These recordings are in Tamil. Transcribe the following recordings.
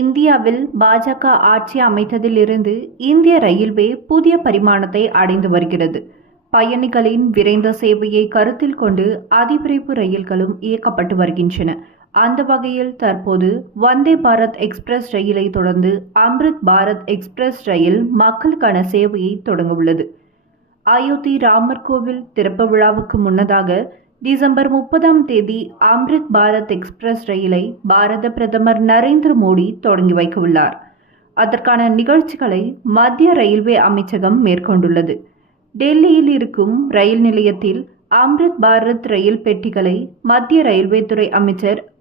இந்தியாவில் பாஜக ஆட்சி அமைத்ததிலிருந்து இந்திய ரயில்வே புதிய பரிமாணத்தை அடைந்து வருகிறது. பயணிகளின் விரைந்த சேவையை கருத்தில் கொண்டு அதிவிரைவு ரயில்களும் இயக்கப்பட்டு வருகின்றன. அந்த வகையில் தற்போது வந்தே பாரத் எக்ஸ்பிரஸ் ரயிலை தொடர்ந்து அம்ரித் பாரத் எக்ஸ்பிரஸ் ரயில் மக்களுக்கான சேவையை தொடங்க உள்ளது அயோத்தி ராமர் கோவில் திறப்பு விழாவுக்கு முன்னதாக டிசம்பர் முப்பதாம் தேதி அம்ரித் பாரத் எக்ஸ்பிரஸ் ரயிலை பாரத பிரதமர் நரேந்திர மோடி தொடங்கி வைக்கவுள்ளார் அதற்கான நிகழ்ச்சிகளை மத்திய ரயில்வே அமைச்சகம் மேற்கொண்டுள்ளது. டெல்லியில் இருக்கும் ரயில் நிலையத்தில் அம்ரித் பாரத் ரயில் பெட்டிகளை மத்திய ரயில்வே துறை அமைச்சர்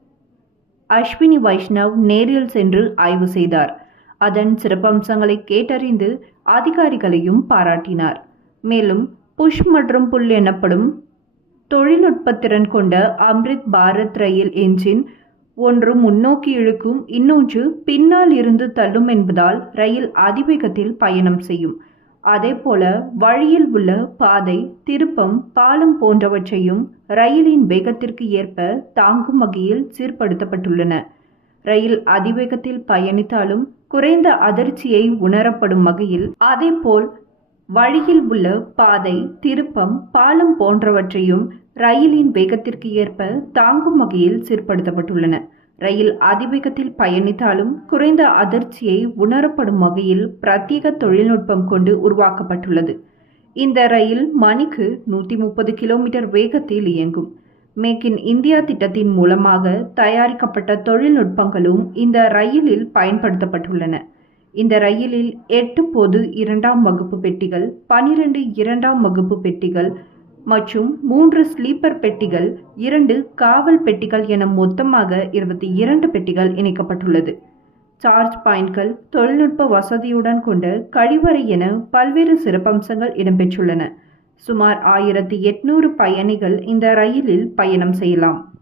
அஸ்வினி வைஷ்ணவ் நேரில் சென்று ஆய்வு செய்தார். அதன் சிறப்பம்சங்களை கேட்டறிந்து அதிகாரிகளையும் பாராட்டினார். மேலும் புஷ் மற்றும் புல் எனப்படும் தொழில்நுட்பத்திறன் கொண்ட அம்ரித் பாரத் ரயில் என்ஜின் ஒன்று முன்னோக்கி இழுக்கும் இன்னொன்று பின்னால் இருந்து தள்ளும் என்பதால் ரயில் அதிவேகத்தில் பயணம் செய்யும். அதேபோல வழியில் உள்ள பாதை திருப்பம் பாலம் போன்றவற்றையும் ரயிலின் வேகத்திற்கு ஏற்ப தாங்கும் வகையில் சீர்படுத்தப்பட்டுள்ளன. ரயில் அதிவேகத்தில் பயணித்தாலும் குறைந்த அதிர்ச்சியை உணரப்படும் வகையில் அதேபோல் வழியில் உள்ள பாதை திருப்பம் பாலம் போன்றவற்றையும் ரயிலின் வேகத்திற்கு ஏற்ப தாங்கும் வகையில் சிற்படுத்தப்பட்டுள்ளன ரயில் அதிவேகத்தில் பயணித்தாலும் குறைந்த அதிர்ச்சியை உணரப்படும் வகையில் பிரத்யேக தொழில்நுட்பம் கொண்டு உருவாக்கப்பட்டுள்ளது. இந்த ரயில் மணிக்கு நூற்றி முப்பது கிலோமீட்டர் வேகத்தில் இயங்கும். மேக் இன் இந்தியா திட்டத்தின் மூலமாக தயாரிக்கப்பட்ட தொழில்நுட்பங்களும் இந்த ரயிலில் பயன்படுத்தப்பட்டுள்ளன. இந்த ரயிலில் எட்டு பொது இரண்டாம் வகுப்பு பெட்டிகள் பனிரெண்டு இரண்டாம் வகுப்பு பெட்டிகள் மற்றும் மூன்று ஸ்லீப்பர் பெட்டிகள் இரண்டு காவல் பெட்டிகள் என மொத்தமாக இருபத்தி இரண்டு பெட்டிகள் இணைக்கப்பட்டுள்ளது. சார்ஜ் பாயிண்ட்கள் தொழில்நுட்ப வசதியுடன் கொண்ட கழிவறை என பல்வேறு சிறப்பம்சங்கள் இடம்பெற்றுள்ளன. சுமார் ஆயிரத்தி எட்நூறு பயணிகள் இந்த ரயிலில் பயணம் செய்யலாம்.